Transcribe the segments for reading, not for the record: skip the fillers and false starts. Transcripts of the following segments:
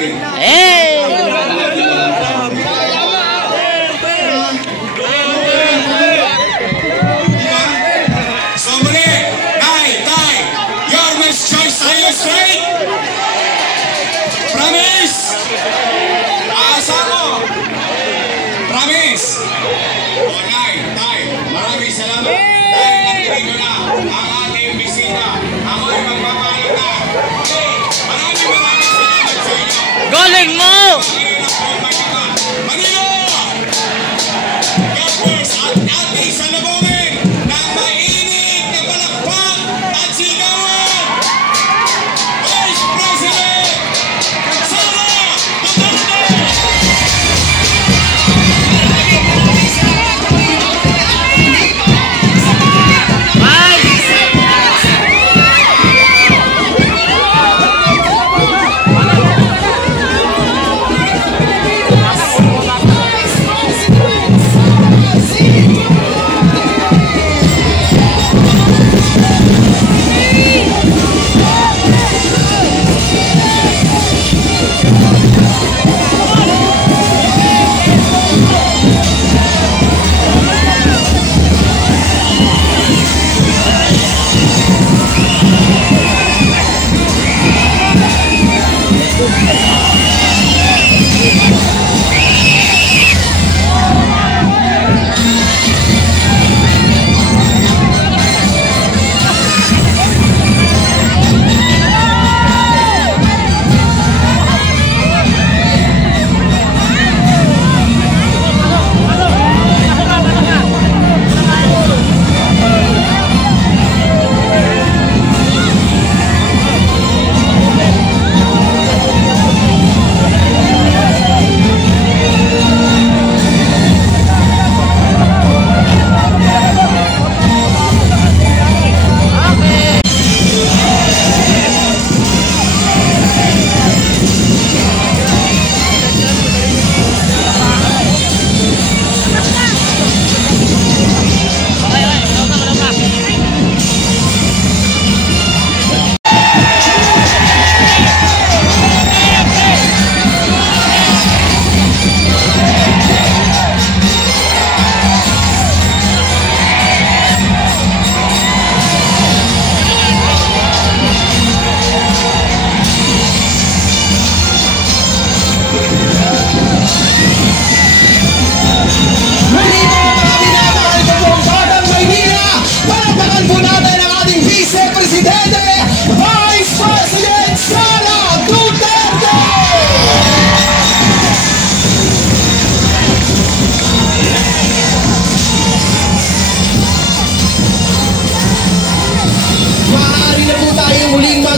So muli, Tay, your Miss Choice tayo straight. Promise. Asa ko. Promise. Tay, maraming salamat. Dahil nandito na ang ating bisita. Ako'y magpapalit na. Maraming salamat sa inyo. Galing mo! Manilo! God bless at ating salubungin ng mainit na palakpak at sigawan! Vice President Sara Duterte!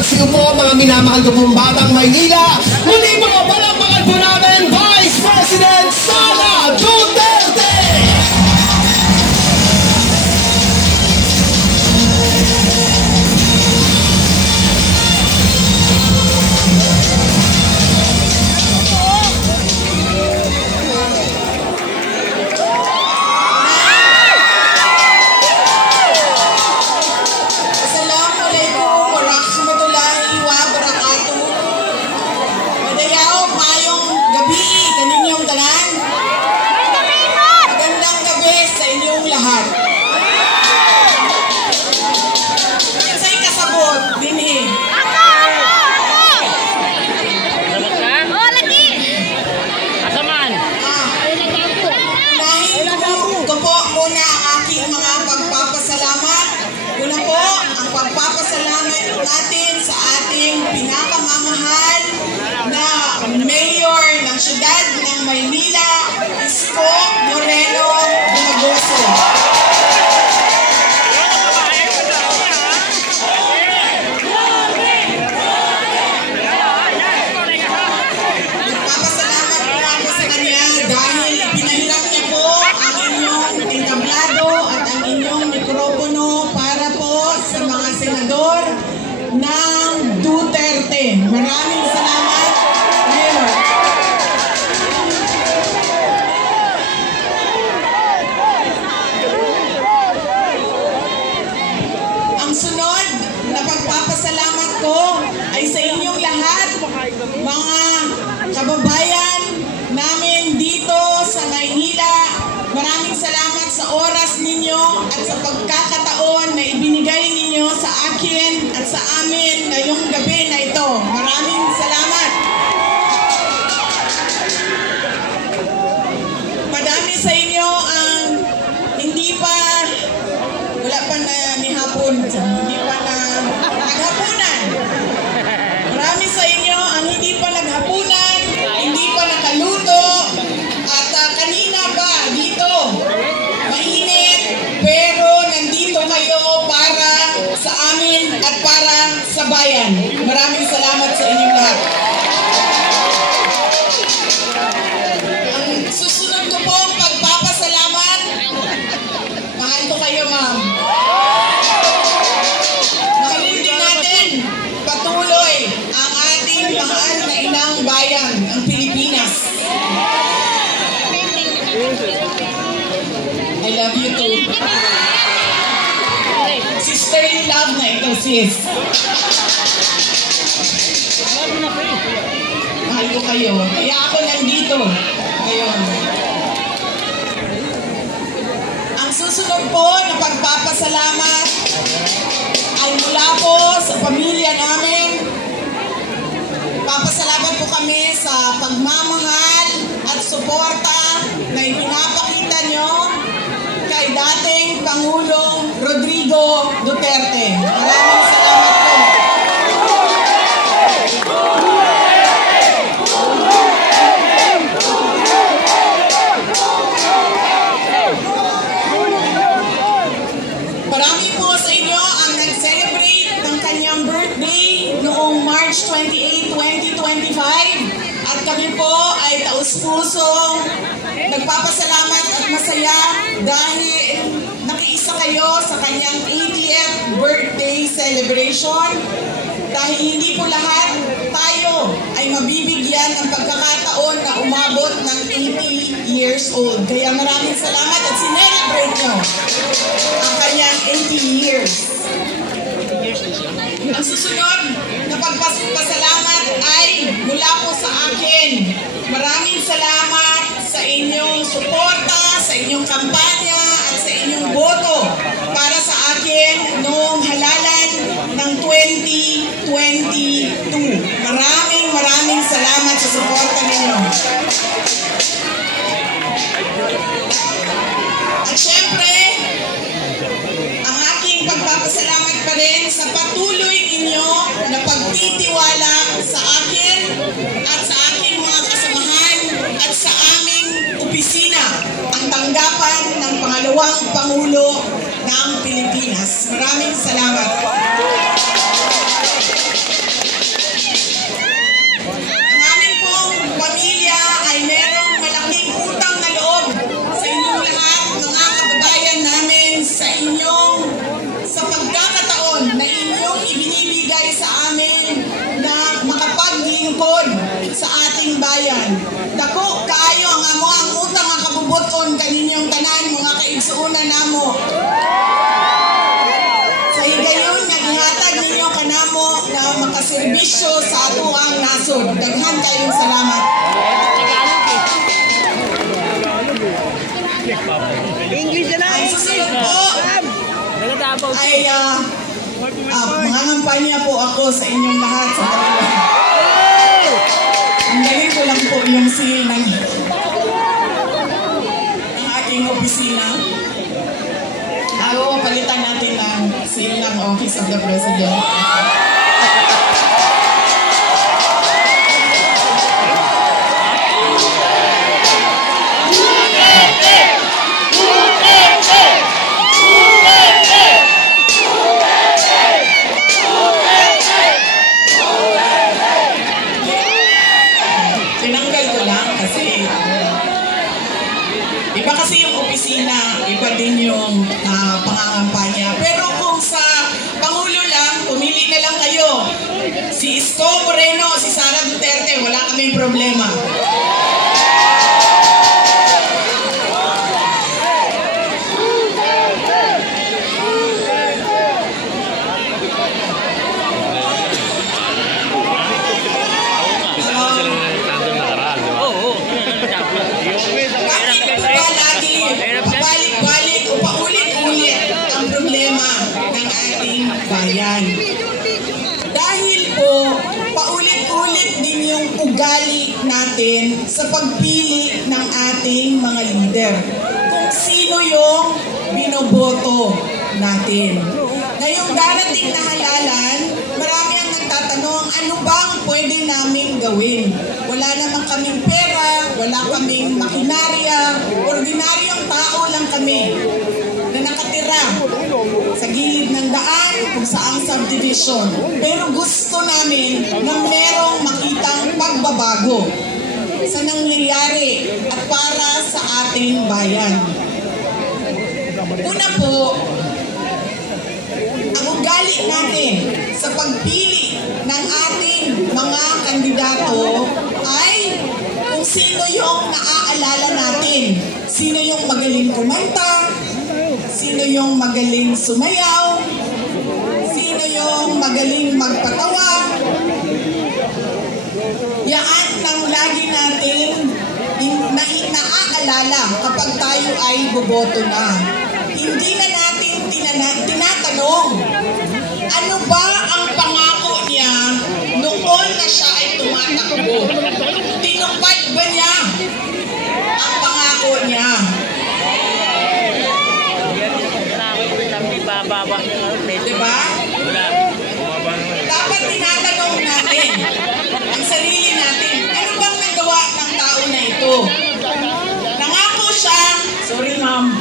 Sige po, mga minamahal ko pong batang Maynila. Muli po, palakpakan po natin, Vice President Sara Duterte! Natin sa ating pinakamamahal na mayor ng siyudad ng Maynila, Isko Moreno Dumagoso. Nagpapasalamat po ako sa kanya dahil pinahirap niya po ang inyong entablado at ang inyong mikropono para po sa mga senador ng Duterte. Maraming salamat, Mayor. Ang sunod na pagpapasalamat ko ay sa inyong lahat, mga pagkakataon na ibinigay ninyo sa akin at sa amin ngayong gabi na ito. Maraming salamat. Madami sa inyo ang wala pa na nihapon, hindi pa na naghapunan. Marami sa inyo ang hindi pa naghapunan, hindi pa nakaluto, at kanina ba dito, mainit, pero nandito kayo para sa amin at para sa bayan. Maraming salamat sa inyong lahat. Ang susunod ko po pagpapasalamat, mahal ko kayo, ma'am. Mahalin din natin patuloy ang ating mahal na inang bayan, ang Pilipinas. I love you too. Sisterly love na ito, sis. Mahal ko kayo. Kaya ako nandito ngayon. Ang susunod po na pagpapasalamat ay mula po sa pamilya namin. Papasalamat po kami sa pagmamahal at suporta na ipinapakita nyo kay dating Pangulong Rodrigo Duterte. Maraming salamat po. Marami po sa inyo ang nag-celebrate ng kanyang birthday noong March 28, 2025. At kami po ay taus-pusong nagpapasalamat at masaya dahil nakiisa kayo sa kanyang 80th birthday celebration. Dahil hindi po lahat tayo ay mabibigyan ng pagkakataon na umabot ng 80 years old. Kaya maraming salamat at sinelebrate nyo ang kanyang 80 years. Ang susunod na pagpasalamat ay mula po sa akin. Maraming salamat sa inyong suporta, sa inyong kampanya at sa inyong boto para sa akin noong halalan ng 2022. Maraming salamat sa suporta ninyo. At syempre, ang aking pagpapasalamat pa rin sa patuloy ninyo na pagtitiwala sa akin at sa aking mga kasamahan at sa aming opisina, ang tanggapan ng pangalawang Pangulo ng Pilipinas. Maraming salamat. Ang aming pong pamilya ay merong malaking utang na loob sa inyong lahat, mga kababayan namin, sa pagkakataon na inyong ibinibigay sa amin na makapaglingkod sa ating bayan. Dako kayo ang amo ang utang ang kabubuton kaninyong tanan, mga kaigsuunan namo. Sa higayon nga gihatag ninyo kanamo na makaserbisyo sa ato ang nasod. Daghan kayong salamat. English na. Ang susunod po ay mga kampanya po ako sa inyong lahat sa dalawa. Ang galing ko lang po yung seal ng aking opisina. Palitan natin ang seal ng Office of the President. Tinanggal ko lang kasi iba kasi yung opisina, iba din yung pangangampanya. Pero kung sa Pangulo lang, pumili na lang kayo. Si Isko Moreno, si Sara Duterte, wala kaming problema. Bakit ba lagi pabalik-balik o paulit-ulit ang natin sa pagpili ng ating mga leader. Kung sino yung binoboto natin. Ngayong darating na halalan, marami ang nagtatanong, ano bang pwede namin gawin? Wala naman kaming pera, wala kaming makinarya, ordinaryong tao lang kami na nakatira sa gilid ng daan kung saang subdivision. Pero gusto namin na merong makitang pagbabago sa nangyayari at para sa ating bayan. Una po, ang ugali natin sa pagpili ng ating mga kandidato ay kung sino yung naaalala natin. Sino yung magaling kumanta, sino yung magaling sumayaw, sino yung magaling magpatawa. Yan ang lagi natin naaalala kapag tayo ay boboto na. Hindi na natin tinatanong, ano ba ang pangako niya noon na siya ay tumatakbo? Tinupad ba niya ang pangako niya? Diba? Dapat tinatanong natin ang sarili natin, ano bang nagawa ng tao na ito? Nangako siya, sorry ma'am,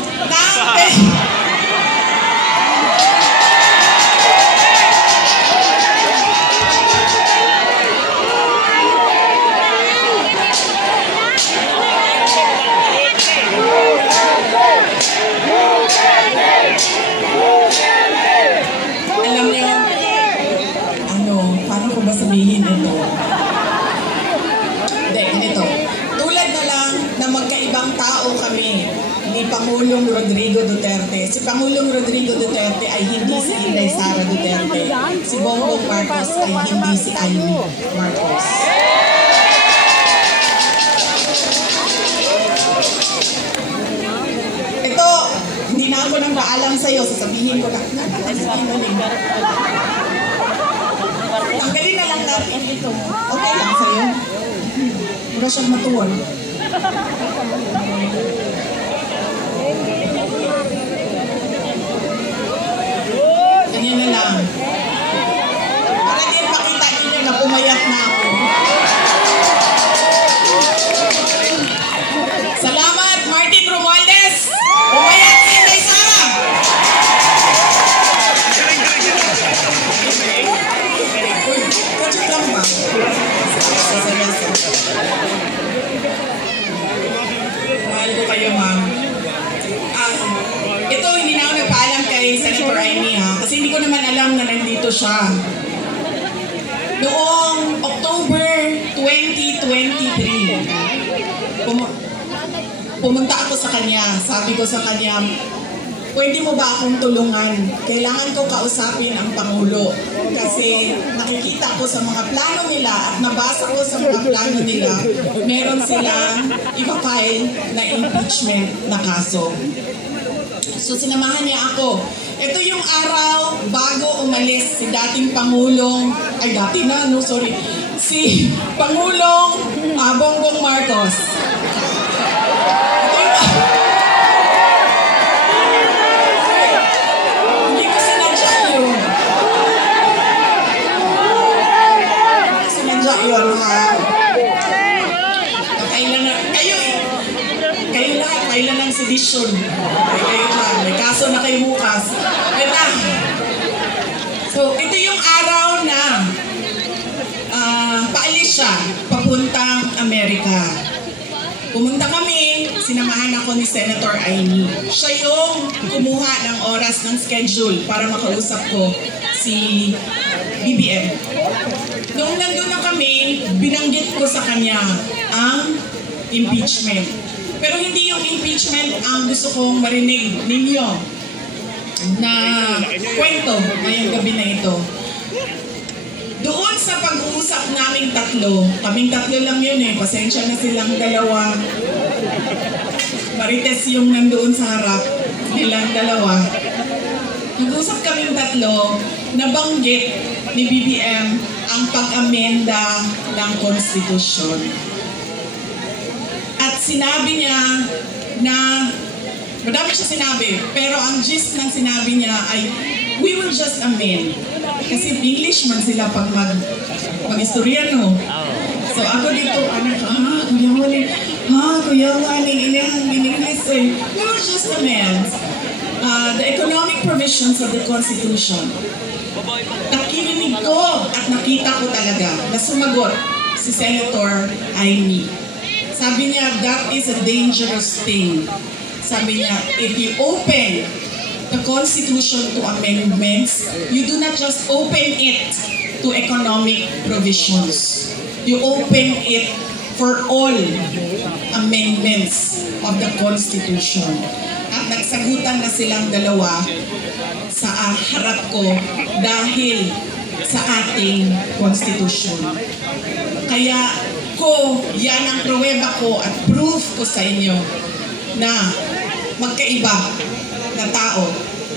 alam niyo, paano ko ba sabihin ito? Hindi, ganito. Tulad na lang na magkaibang tao kami ni Pangulong Rodrigo Duterte. Si Pangulong Rodrigo Duterte ay hindi si Inday Sara Duterte. Si Bongbong Marcos ay hindi si Amy Marcos. Ito, hindi na ako nang paalam sa'yo. Sasabihin ko na. Tanggalin na lang natin ito. Okay lang sa'yo. Mura siyang matuwag. Ganyan na lang. Para din makita ninyo na pumayat na ako. Salamat, Martin Romualdez! Pumayat si Inday Sara! Kachit lang ba? Mahal ko kayo, ma'am. Ito, hindi na ako nagpaalam kay Senator Amy, ha? Kasi hindi ko naman alam na nandito siya. Noong October 2023, pumunta ako sa kanya. Sabi ko sa kanya, pwede mo ba akong tulungan? Kailangan ko kausapin ang Pangulo. Kasi nakikita ko sa mga plano nila at nabasa ko sa mga plano nila, meron silang ipapile na impeachment na kaso. So sinamahan niya ako. Ito yung araw bago umalis si dating Pangulong, si Pangulong Bongbong Marcos. Hindi ko sinadya yun. Sinadya yun, ha? Kayo lahat, kailan ng sedition. Kayo lang, may kaso na kayo bukas. Ito. So, ito yung araw na paalis siya, papuntang Amerika. Pumunta kami, sinamahan ako ni Senator Amy. Siya yung kumuha ng oras ng schedule para makausap ko si BBM. Noong nandun na kami, binanggit ko sa kanya ang impeachment. Pero hindi yung impeachment ang gusto kong marinig ninyo na kwento ngayong gabi na ito. Doon sa pag-uusap naming kaming tatlo lang yun eh, pasensya na silang dalawa. Marites yung nandoon sa harap, nilang dalawa. Nag-usap kaming tatlo, nabanggit ni BBM ang pag-amenda ng konstitusyon. sinabi niya na, madami siya sinabi, pero ang gist ng sinabi niya ay, we will just amend. Kasi English man sila pag mag-istorya, no? So ako dito, kuya wali, in-English eh. We will just amend the economic provisions of the Constitution. Nakikinig ko at nakita ko talaga na sumagot si Senator Amy. Sabi niya, that is a dangerous thing. Sabi niya, if you open the Constitution to amendments, you do not just open it to economic provisions. You open it for all amendments of the Constitution. At nagsagutan na silang dalawa sa harap ko dahil sa ating Constitution. Kaya yan ang pruweba ko at proof ko sa inyo na magkaiba na tao.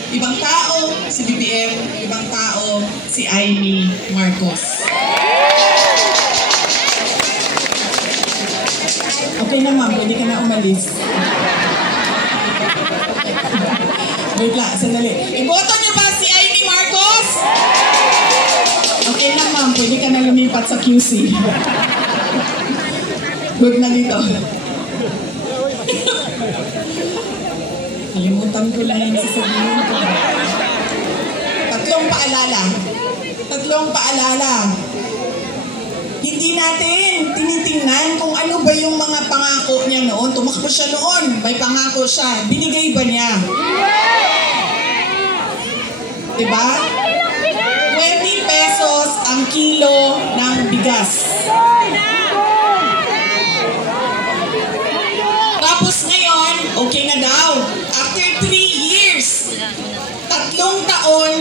Ibang tao si BBM, ibang tao si Amy Marcos. Okay na ma'am, pwede ka na umalis. Wait lang, sandali. Iboto niyo ba si Amy Marcos? Okay na ma'am, pwede ka na lumipat sa QC. Huwag na dito. Kalimutan ko lang yung sasabihin ko. Tatlong paalala. Hindi natin tinitingnan kung ano ba yung mga pangako niya noon. Tumakbo siya noon, may pangako siya. Binigay ba niya? Diba? 20 pesos ang kilo ng bigas. Tapos ngayon, okay na daw. After 3 years, 3 taon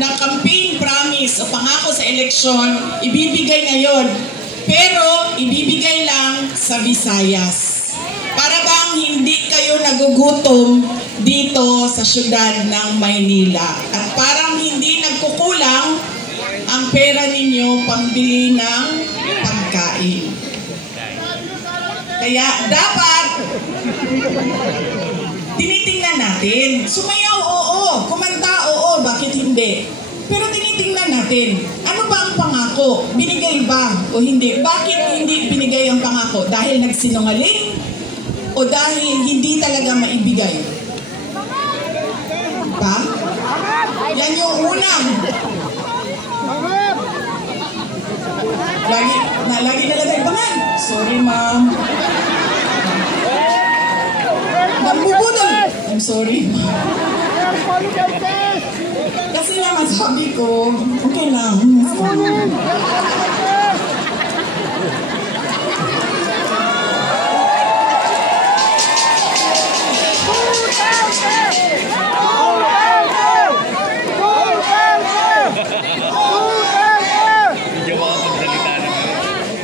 na campaign promise o pangako sa eleksyon, ibibigay ngayon. Pero, ibibigay lang sa Visayas. Para bang hindi kayo nagugutom dito sa syudad ng Maynila. At parang hindi nagkukulang ang pera ninyo pambili ng pagkain. Kaya dapat tinitingnan natin. Sumayaw, oo. Kumanta, oo. Bakit hindi? Pero tinitingnan natin. Ano ba ang pangako? Binigay ba o hindi? Bakit hindi binigay ang pangako? Dahil nagsinungaling? O dahil hindi talaga maibigay? Pa? Yan yung unang. Lagi nalagay bangan. Sorry, ma'am. Nambubudol. I'm sorry, ma'am. Kasi naman sabi ko, okay lang.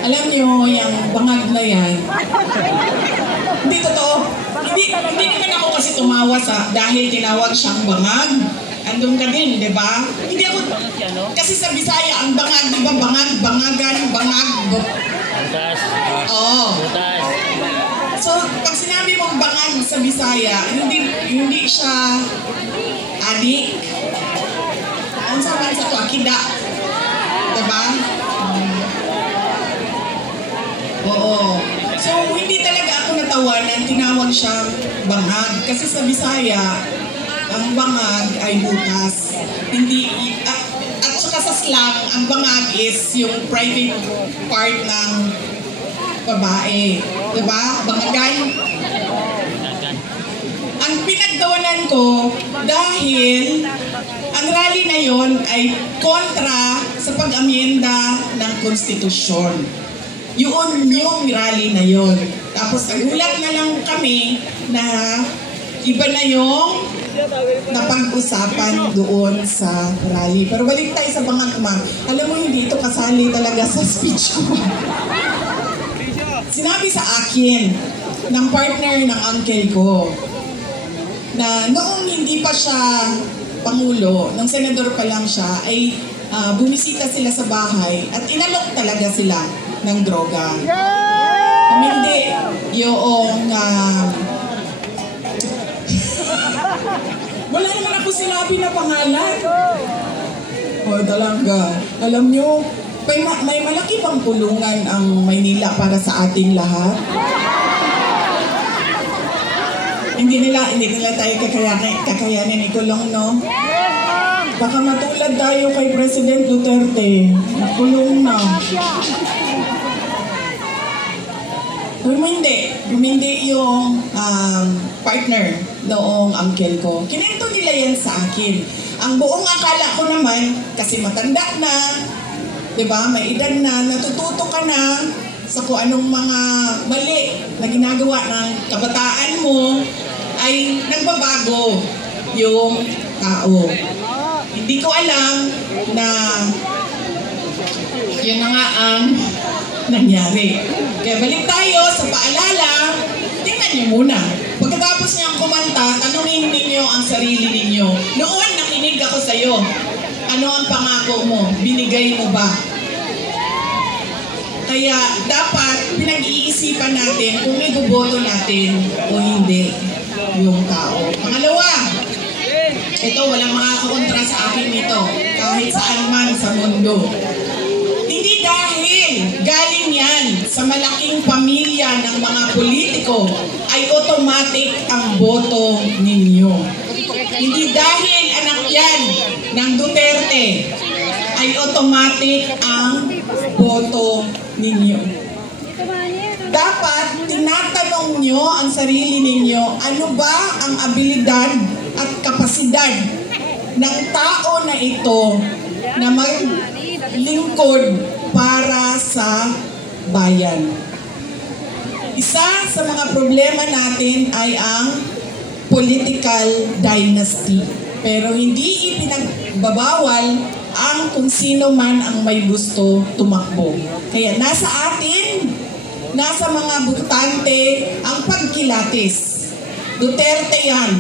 Alam niyo, yung bangag na yan, hindi totoo. Hindi naman ako kasi tumawa dahil tinawag siyang bangag. Andun ka din, di ba? Hindi ako, kasi sa Bisaya, ang bangag, di ba? Bangag, bangagan, bangag. Oo. So, pag sinabi mong bangag sa Bisaya, hindi siya adik. Ang sabi sa ito, akida. Di ba? Oo. So, hindi talaga ako natawanan, tinawag siyang bangag. Kasi sa Bisaya, ang bangag ay butas. Hindi, at saka sa slang, ang bangag is yung private part ng babae. Diba? Bangagan. Ang pinagdawanan ko, dahil ang rally na yon ay kontra sa pag-amyenda ng konstitusyon. Yun yung rally na yon. Tapos nagulat na lang kami na iba na yung napag-usapan doon sa rally. Pero balik tayo sa bangag, ma'am. Alam mo, hindi ito kasali talaga sa speech ko. Sinabi sa akin ng partner ng uncle ko na noong hindi pa siya Pangulo, nung senador pa lang siya, ay bumisita sila sa bahay at inalok talaga sila ng droga. Hindi yung wala naman ako sinabi na pangalan. Oh, talaga. Alam nyo, may malaki pang pulungan ang Maynila para sa ating lahat. Hindi nila tayo kakayanin ikulong, no? Baka matulad tayo kay President Duterte. Kulong na. Humindi yung partner noong uncle ko. Kinento nila yan sa akin. Ang buong akala ko naman, kasi matanda na, diba, may edad na, natututo ka na sa kung anong mga mali na ginagawa ng kabataan mo, ay nagbabago yung tao. Hindi ko alam na yun na nga ang nangyari. Kaya balik tayo sa paalala, tingnan niyo muna. Pagkatapos niyang kumanta, tanungin ninyo ang sarili ninyo. Noon, nakinig ako sa'yo. Ano ang pangako mo? Binigay mo ba? Kaya dapat pinag-iisipan natin kung iboboto natin o hindi yung tao. Pangalawa, ito, walang makakakontra sa akin nito. Kahit saan man sa mundo. Hindi dahil galing yan sa malaking pamilya ng mga politiko ay automatic ang boto ninyo. Hindi dahil anak yan ng Duterte ay automatic ang boto ninyo. Dapat tinatanong nyo ang sarili ninyo, ano ba ang abilidad at kapasidad ng tao na ito na maglingkod para sa bayan. Isa sa mga problema natin ay ang political dynasty. Pero hindi ipinagbabawal ang kung sino man ang may gusto tumakbo. Kaya nasa atin, nasa mga butante ang pagkilatis. Duterte yan.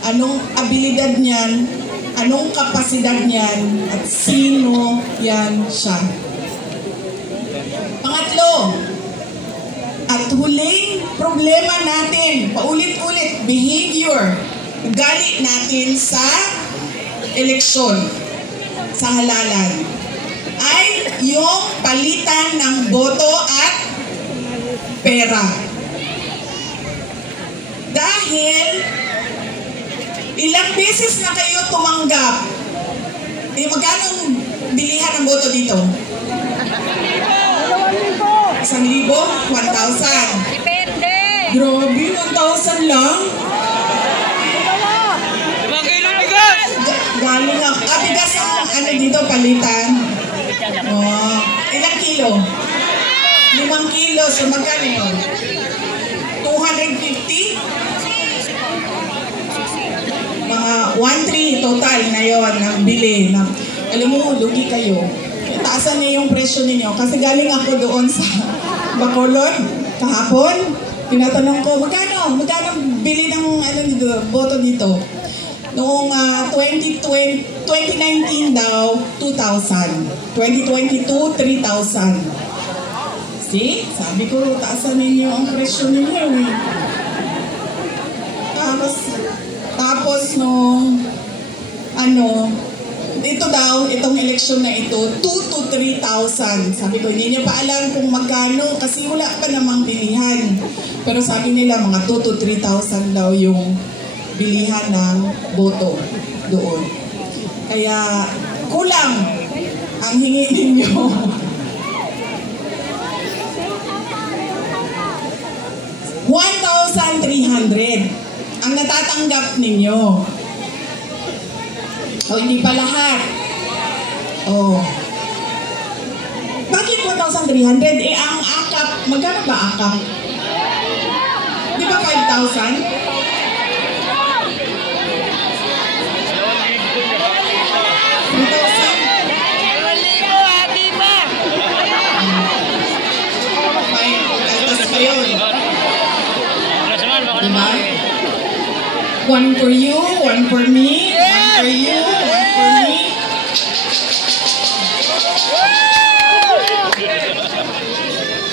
Anong abilidad niyan? Anong kapasidad niyan? At sino yan siya? Pangatlo, at huling problema natin, paulit-ulit, behavior, ugali natin sa eleksyon, sa halalan, ay yung palitan ng boto at pera. Dahil ilang beses na kayo tumanggap, magkano bilihan ng boto dito? 1,000? 1,000? Depende. Grabe, 1,000 lang? 5 kilo bigas! Galing ako. Bigas ang ano dito, palitan. Oh, ilang kilo? 5 kilo. So, magkano yun? 250? Mga 1,300 total na yun ang bili. Alam mo, lugi kayo. Taasan niyo yung presyo ninyo. Kasi galing ako doon sa Bacolod kahapon. Tinatanong ko, magkano bili ng boto dito? Noong 2019 daw, 2,000. 2022, 3,000. See? Sabi ko, taasan ninyo ang presyo ninyo. Tapos nung ito daw, itong eleksyon na ito, 2,000 to 3,000. Sabi ko, hindi niya pa alam kung magkano kasi wala pa namang bilihan. Pero sabi nila, mga 2,000 to 3,000 daw yung bilihan ng boto doon. Kaya kulang ang hingi ninyo. 1,300 ang natatanggap ninyo. O, hindi pa lahat. Oh. Bakit 1,300? Ang akap, magkano ba akap? Di ba 5,000? 3,000? Diba? One for you, one for me, one for you, one for me.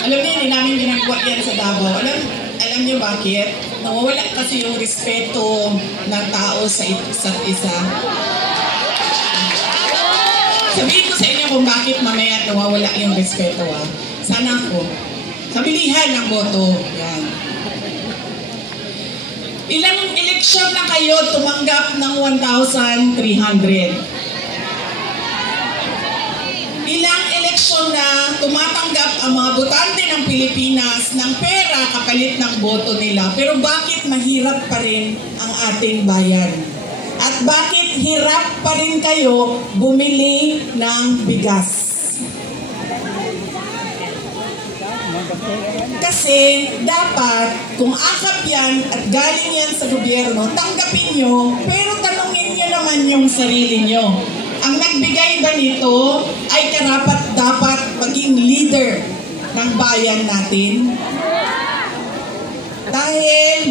Alam niyo, lagi namin ginagawa yan sa Davao. Alam niyo bakit? Nawawala kasi yung respeto ng tao sa isa't isa. Sabihin ko sa inyo kung bakit mamaya nawawala yung respeto. Sana ako. Sa bilihan ng boto. Yan. Ilang eleksyon na kayo tumanggap ng 1,300? Ilang eleksyon na tumatanggap ang mga botante ng Pilipinas ng pera kapalit ng boto nila. Pero bakit mahirap pa rin ang ating bayan? At bakit hirap pa rin kayo bumili ng bigas? Kasi dapat kung akap yan at galing yan sa gobyerno, tanggapin nyo, pero tanungin nyo naman yung sarili nyo. Ang nagbigay ba nito ay karapat-dapat maging leader ng bayan natin? Dahil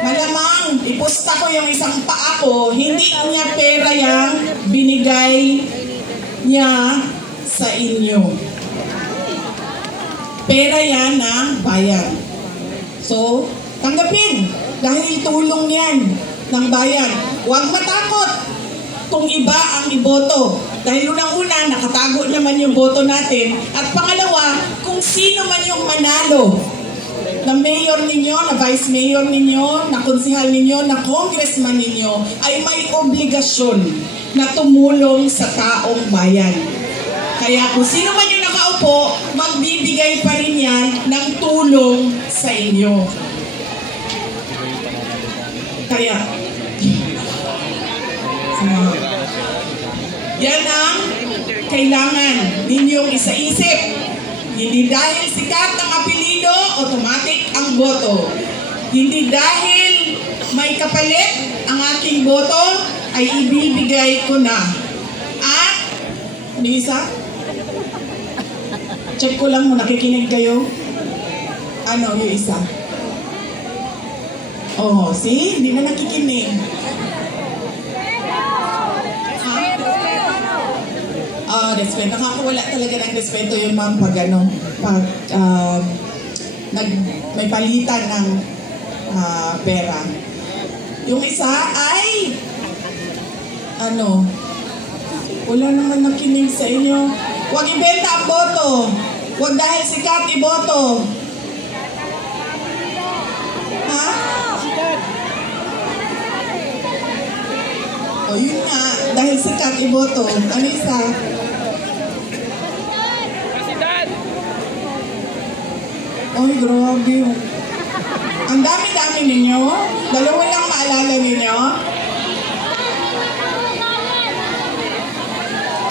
malamang ipusta ko yung isang paa ko, hindi niya pera yang binigay niya sa inyo. Pera yan ng bayan. So, tanggapin. Dahil tulong yan ng bayan. Huwag matakot kung iba ang iboto. Dahil unang-una, nakatago naman yung boto natin. At pangalawa, kung sino man yung manalo na mayor ninyo, na vice mayor ninyo, na konsihal ninyo, na congressman ninyo, ay may obligasyon na tumulong sa taong bayan. Kaya kung sino man yung nakaupo, magbibigay pa rin yan ng tulong sa inyo. Kaya, yan ang kailangan ninyong isaisip. Hindi dahil sikat ang apelido, automatic ang boto. Hindi dahil may kapalit ang aking boto, ay ibibigay ko na. At, ano isa? Check ko lang mo, nakikinig kayo? Ano yung isa? Oh, see? Hindi na nakikinig. Respeto. Nakakawala talaga ng respeto yun, ma'am, pag ano, pag may palitan ng pera. Yung isa ay ano, wala naman nakinig sa inyo. Huwag ibenta ang boto. Huwag dahil sikat iboto. Ha? O yun nga, dahil sikat iboto. Ano isa? Ay, grabe. Ang dami-dami ninyo. Dalawa lang maalala ninyo.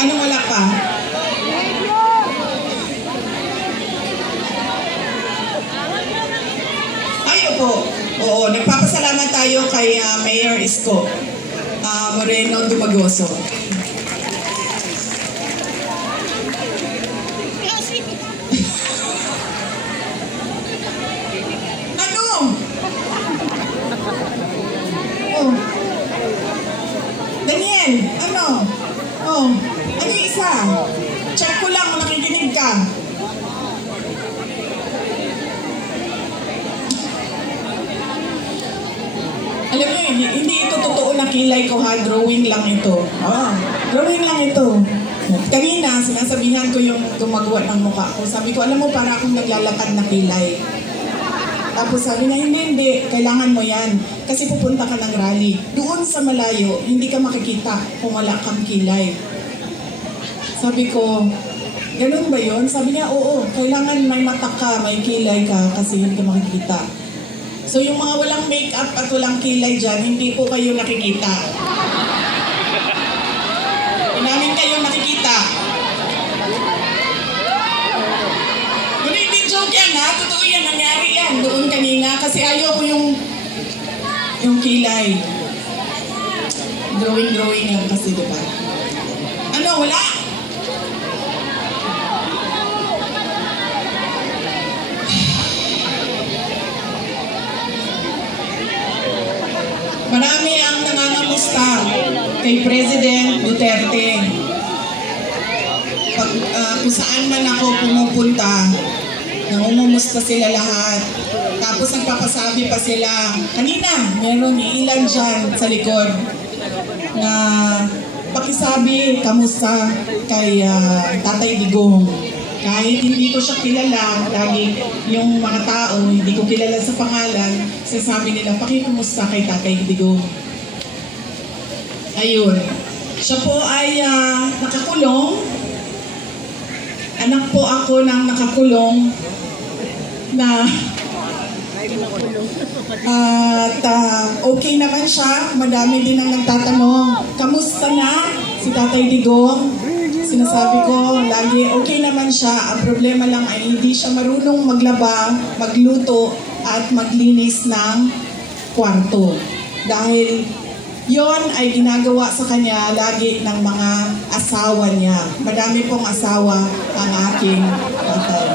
Anong wala pa? Ay, opo. Oo, nagpapasalamat tayo kay Mayor Isko Moreno Dumagoso. Daniel, ano? Oh, ano yung isa? Check ko lang kung nakikinig ka. Alam mo yun, hindi ito totoo na kilay ko ha, drawing lang ito. Drawing lang ito. Kanina, sinasabihan ko yung gumagawa ng mukha ko. Sabi ko, alam mo, para akong naglalakad na kilay. Tapos sabi na, hindi, kailangan mo yan. Kasi pupunta ka ng rally. Doon sa malayo, hindi ka makikita kung wala kang kilay. Sabi ko, ganun ba yun? Sabi niya, oo, kailangan may mata ka, may kilay ka, kasi hindi ka makikita. So yung mga walang make-up at walang kilay dyan, hindi po kayo nakikita. Namin kayo nakikita. Pero hindi joke yan ha, totoo yan, nangyari yan doon kanina kasi ayaw ko yung kilay. Drawing yan kasi diba? Ano, wala? Marami ang nangangamusta kay President Duterte. Kung saan man ako pumupunta, kinukumusta sila lahat. Tapos nagpapasabi pa sila, kanina, meron ilan dyan sa likod na pakisabi, kamusta kay Tatay Digong. Kahit hindi ko siya kilala, lagi yung mga tao, hindi ko kilala sa pangalan, sasabi nila, pakikumusta kay Tatay Digong. Ayun. Siya po ay nakakulong. Anak po ako ng nakakulong na at okay naman siya. Madami din ang nagtatanong, kamusta na si Tatay Digong? Sinasabi ko, lagi okay naman siya. Ang problema lang ay hindi siya marunong maglaba, magluto, at maglinis ng kwarto. Dahil yon ay ginagawa sa kanya lagi ng mga asawa niya. Madami pong asawa ang aking tatay.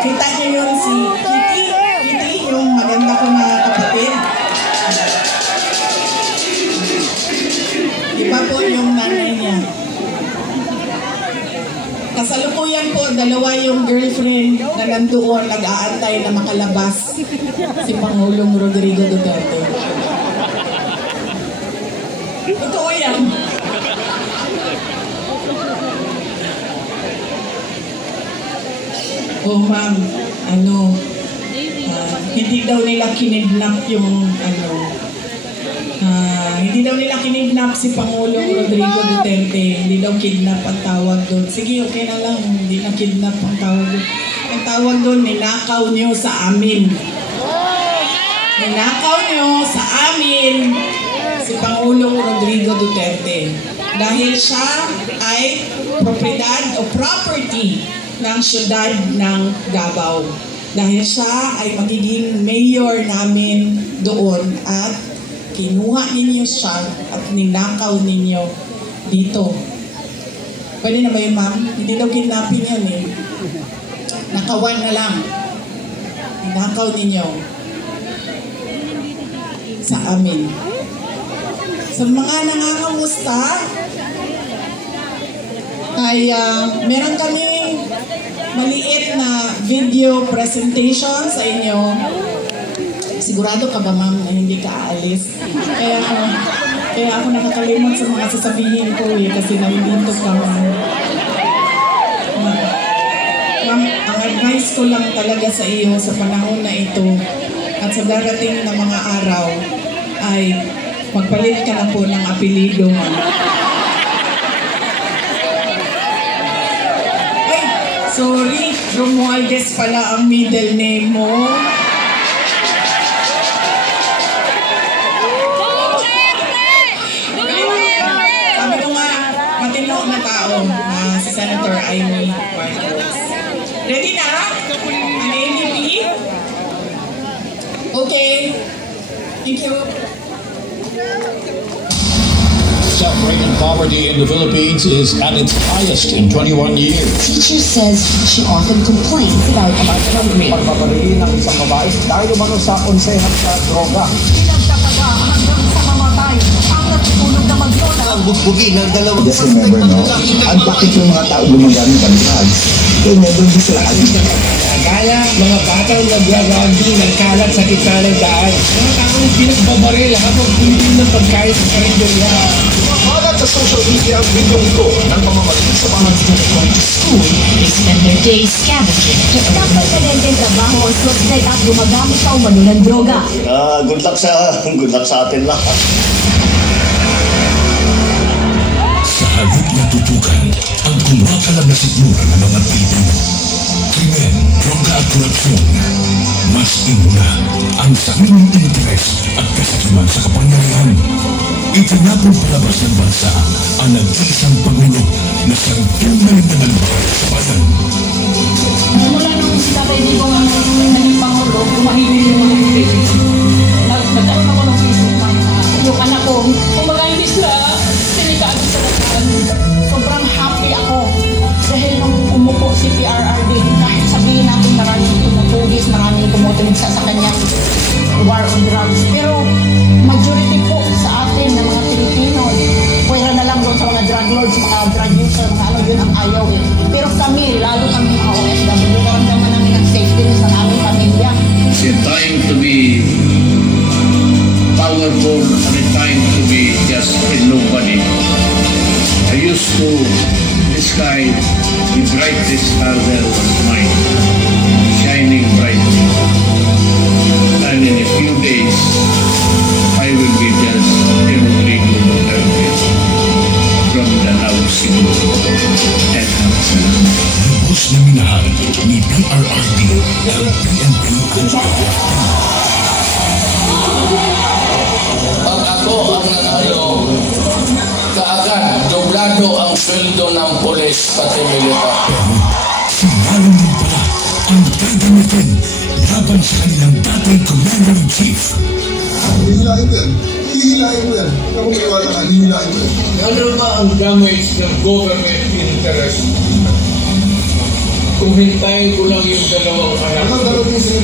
Kita niyo yun si Kitty. Kitty, yung maganda ko na kapatid. Iba po yung nanay niya. Kasalukuyan po, dalawa yung girlfriend na nandoon nag-aantay na makalabas si Pangulong Rodrigo Duterte. Totoo yan. Oh ma'am, hindi daw nila kinidnap yung hindi daw nila kinidnap si Pangulong Rodrigo Duterte. Hindi daw kidnap ang tawag doon. Sige, okay na lang. Hindi na kidnap ang tawag doon. Ang tawag doon, ninakaw niyo sa amin. Ninakaw niyo sa amin si Pangulong Rodrigo Duterte. Dahil siya ay propriedad o property ng syudad ng Davao. Dahil siya ay magiging mayor namin doon at kinuha ninyo siya at ninakaw ninyo dito. Pwede na ba yun, ma'am? Hindi daw kidnapping yan eh. Nakawan na lang. Ninakaw ninyo sa amin. Sa mga nangangamusta, ay meron kami maliit na video presentation sa inyo. Sigurado ka ba, ma'am, na hindi ka aalis? Kaya ako nakakalimot sa mga sasabihin ko eh, kasi nalilito ka, ma'am. Ma'am, ang advice ko lang talaga sa iyo sa panahon na ito at sa darating na mga araw ay magpalit ka na po ng apelido, ma'am. Ay, sorry, Romualdez pala ang middle name mo. Na tao na si Senator Amy Marcos. Ready na? Ang ADP? Okay. Thank you. Self-rate in poverty in the Philippines is at its highest in 21 years. Teacher says she often complains about hungry. Pagpapalili ng isang babae dahil umano sa konsehan sa droga. Pinagtataga hanggang sa mamatay ang natutulog na maglola. Ang bugbugin ng dalawang Just remember, no? Ang bakit yung mga tao gumagamit ng drugs, kaya meron din sila kaya mga batang nagraraging nagkalat sa gitna ng daan. Mga taong pinagbabaril habang bumibili ng pagkain sa karinderya. Malat sa social media ang video ito ng pamamagitan sa mga Instead of going to school, they spend their days scavenging. Dapat ka din trabaho ang suspect at gumagamit ka umano ng droga. good luck sa atin lahat. Sa halip na tutukan ang kumakalam na sigmura ng mga Pilipino. Krimen, droga at korupsyon. Mas inuna ang sariling interes at kasakiman sa kapangyarihan. Itinapon palabas ng bansa ang nag-iisang Pangulo na sangkong naligtanan sa bayan. Mula nung si Tatay Digong ang naging Pangulo, kumahilin yung mga Pilipino. Nagkaroon ako ng Facebook na yung anak ko, kumbaga hindi sila sinikado sa lakaan. Sobrang happy ako dahil nung umupo si PRRD, kahit sabihin natin maraming tumutugis, maraming tumutuligsa sa kanyang war on drugs. Pero majority po sa atin ng mga Pilipino, pwera na lang doon sa mga drugs. drug lords, mga drug user, mga ano, yun ang ayaw eh. Pero kami, lalo kami mga OFW, naramdaman namin ang safety sa aming pamilya. It's a time to be powerful and a time to be just a nobody. I used to describe the brightest star there was mine, shining brightly. And in a few days, I will be just a Rodrigo Duterte from the housing and Lubos na minahal ni PRRD ang PNP at Pag ako ang nanalo, kaagad doblado ang sweldo ng pulis pati militar. Sinalong mo pala ang gagamitin laban sa kanilang dating Commander-in-Chief. Hihilahin ko yan. Hihilahin ko yan. Ako may wala ka, hihilahin ko yan. Ano ba ang damage ng government interest? Kung hintayin ko lang yung dalawang anak. Anong dalawang sila?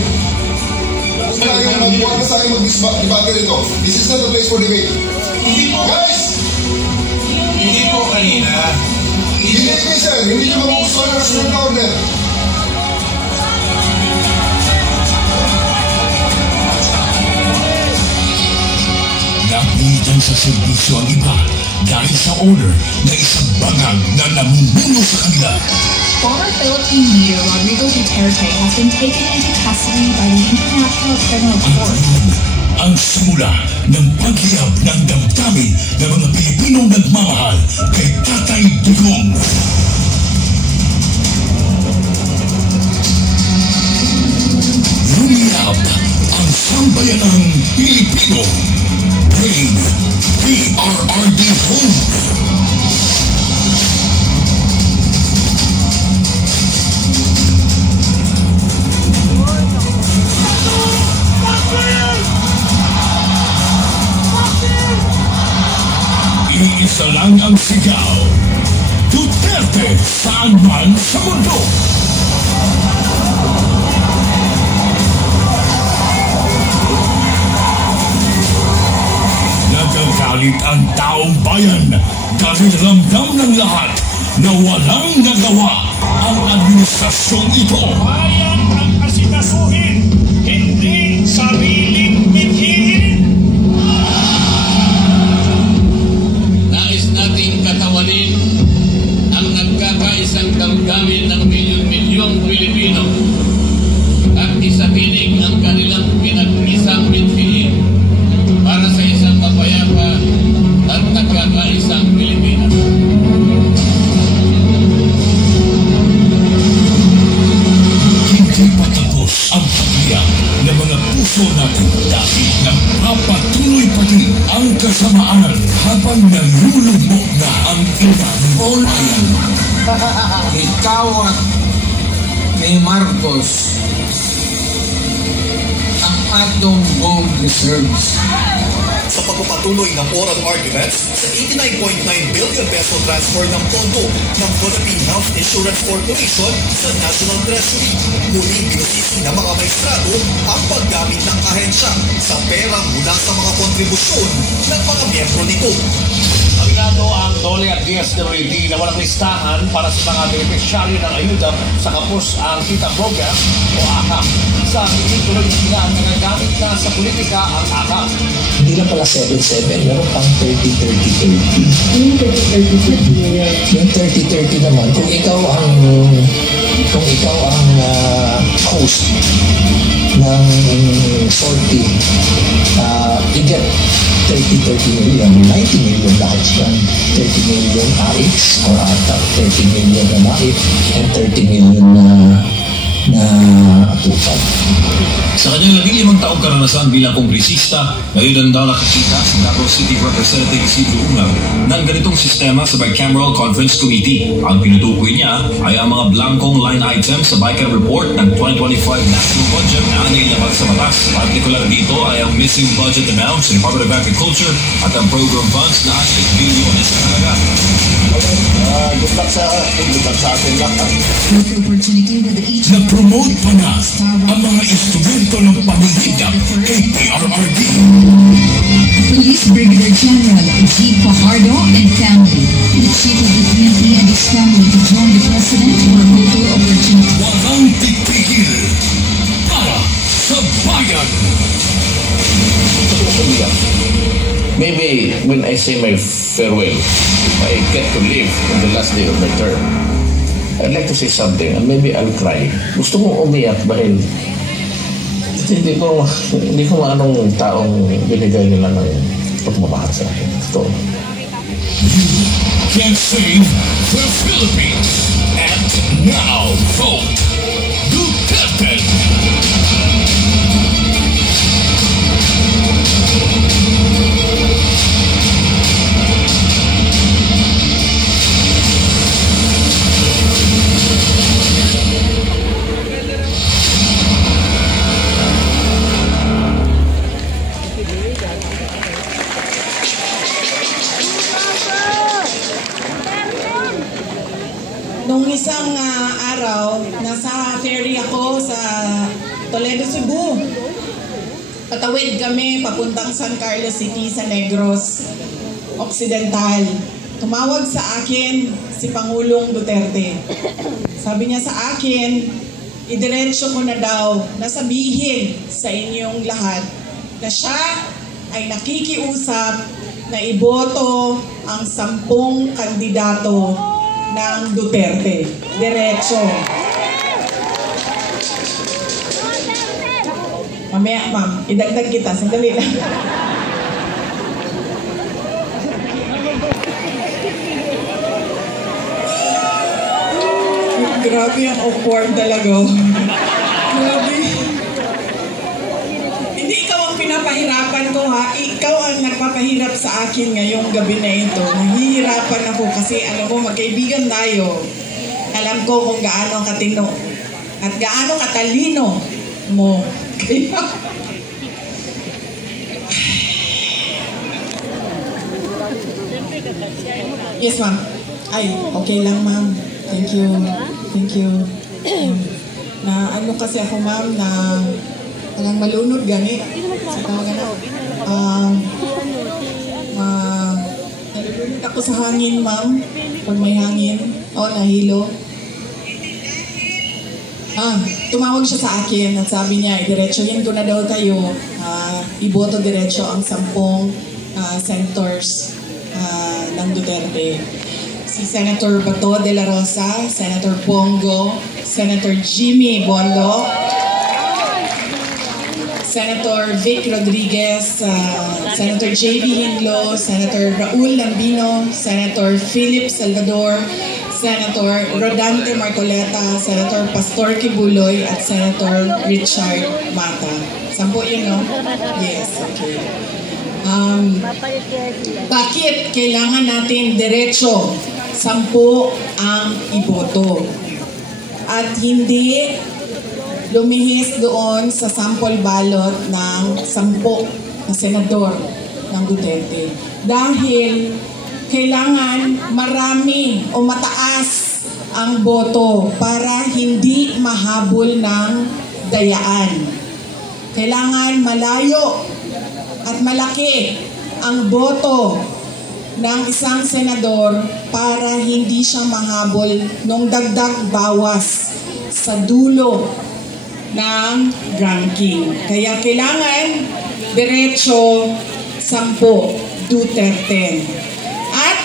Huwag na tayo mag-debate nito. This is not the place for debate. Guys! Hindi po kanina. Hindi sir. Hindi nyo magugustuhan ng national order. Napilitan sa serbisyo ang iba dahil sa order na isang bangang na namumuno sa kanila. Former Philippine leader Rodrigo Duterte has been taken into custody by the International Criminal Court. Ang simula ng paghiyab ng damdamin ng mga Pilipinong nagmamahal kay Tatay Digong. Lumiyab ang sambayanang Pilipino. Bring PRRD home. Iisa lang ang sigaw. Duterte saan man sa mundo. Nagagalit ang taong bayan dahil ramdam ng lahat na walang nagawa ang administrasyong ito. Bayan ang asikasuhin, hindi sariling mithiin. Nais nating katawanin ang nagkakaisang damdamin ng milyon-milyong Pilipino at isapinig ang kanilang pinag-isang mithiin para sa isang mapayapa at nagkakaisang Pilipinas. Hindi pa tapos ang pagbiyak ng mga puso natin dahil nagpapatuloy pa din ang kasamaan habang nalulubog na ang ibang bayan. Ikaw at ni Marcos ang atong gold reserves. Sa pagpapatuloy ng oral arguments sa 89.9 billion peso transfer ng pondo ng Philippine Health Insurance Corporation sa National Treasury. Muling binusisi ng mga maestrado ang paggamit ng ahensya sa pera mula sa mga kontribusyon ng mga miyembro nito. Aminado ang Dole at DSWD na walang listahan para sa mga beneficiaryo ng ayuda sa kapos ang Kita Program o AKAP. Sa tuloy sila ang nagagamit na sa politika ang AKAP. Hindi lang pala 7-7, meron pang 30-30-30. Yung 30-30-30. Yung 30-30 naman, kung ikaw ang host ng sortie, you get 30-30 million, 90 million lahat yan. 30 million AIX or ATAP, 30 million na MAIF, and 30 million na atupad. Sa kanyang 15 taong karanasan bilang kongresista, ngayon ang nakakita si Davao City Representative Isidro Unaw ng ganitong sistema sa Bicameral Conference Committee. Ang pinutukoy niya ay ang mga blankong line items sa BICAM report ng 2025 National Budget na nailabag sa batas. Partikular dito ay ang missing budget amounts sa Department of Agriculture at ang program funds na 6 billion sa halaga. Good luck sa atin lahat. Na-promote pa na ang mga instrumento ng pamilya kay PRRD. Police Brigadier General G. Fajardo and family, the Chief when I say my farewell, if I get to live on the last day of my term, I'd like to say something and maybe I'll cry. Gusto kong umiyak dahil hindi ko maanong taong binigay nila ng pagmamahal sa akin. Ito. Can save the Philippines. And now vote Duterte. Nung isang araw, nasa ferry ako sa Toledo, Cebu. Patawid kami papuntang San Carlos City sa Negros Occidental. Tumawag sa akin si Pangulong Duterte. Sabi niya sa akin, idiretso ko na daw na sabihin sa inyong lahat na siya ay nakikiusap na iboto ang 10 kandidato ng Duterte. Diretso. Mamaya, ma'am, idagdag kita. Sandali lang. Grabe ang awkward talaga. Grabe. Hindi ikaw ang pinapahirapan ko, ha? Ikaw ang nagpapahirap sa akin ngayong gabi na ito. Nahihirapan ako kasi alam mo, magkaibigan tayo. Alam ko kung gaano katino at gaano katalino mo. Kaya... Yes, ma'am. Ay, okay lang, ma'am. Thank you. Thank you. Na ano kasi ako, ma'am, na walang malunod gani. Sa tawagan ako. Nalulunod ako sa hangin, ma'am. Pag may hangin. O, nahilo. Tumawag siya sa akin at sabi niya, diretsohin ko na daw kayo. Iboto diretso ang 10 senators ng Duterte. Si Senator Bato de la Rosa, Senator Bongo, Senator Jimmy Bondo, Senator Vic Rodriguez, Senator J.B. Hinglo, Senator Raul Lambino, Senator Philip Salvador, Senator Rodante Marcoleta, Senator Pastor Kibuloy, at Senator Richard Mata. 10 yun, no? Yes, okay. Bakit kailangan natin diretso 10 ang iboto at hindi lumihis doon sa sample ballot ng 10 na senador ng Duterte? Dahil kailangan marami o mataas ang boto para hindi mahabol ng dayaan. Kailangan malayo at malaki ang boto ng isang senador para hindi siya mahabol ng dagdag bawas sa dulo ng ranking. Kaya kailangan diretso 10 Duterte. At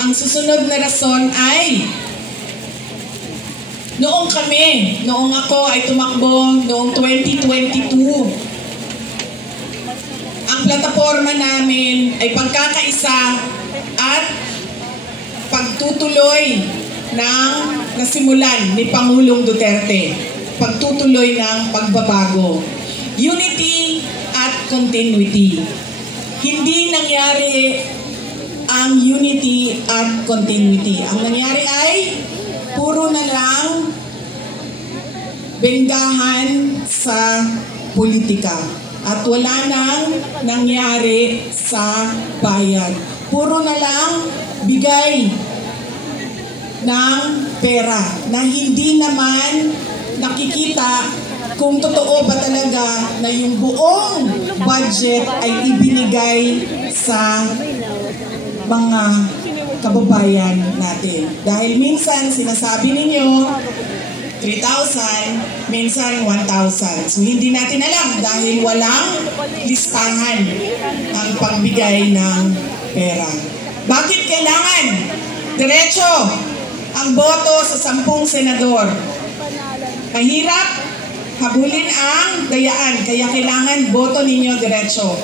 ang susunod na rason ay noong ako ay tumakbo noong 2022. Ang plataforma namin ay pagkakaisa at pagtutuloy ng nasimulan ni Pangulong Duterte. Pagtutuloy ng pagbabago. Unity at continuity. Hindi nangyari ang unity at continuity. Ang nangyari ay puro na lang benggahan sa politika. At wala nang nangyari sa bayan. Puro na lang bigay ng pera na hindi naman nakikita kung totoo ba talaga na yung buong budget ay ibinigay sa mga kababayan natin. Dahil minsan sinasabi ninyo 3,000, minsan 1,000. So hindi natin alam dahil walang listahan ang pagbigay ng pera. Bakit kailangan diretso ang boto sa 10 senador? Mahirap habulin ang dayaan, kaya kailangan boto ninyo diretso.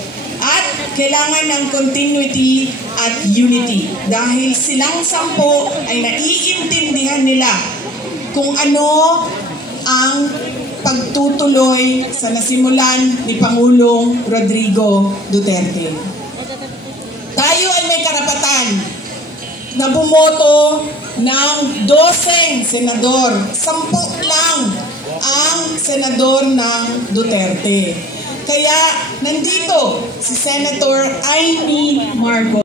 At kailangan ng continuity at unity dahil silang 10 ay naiintindihan nila kung ano ang pagtutuloy sa nasimulan ni Pangulong Rodrigo Duterte. Tayo ay may karapatan na bumoto ng 12 senador. 10 lang ang senador ng Duterte. Kaya nandito si Senator Amy Marcos.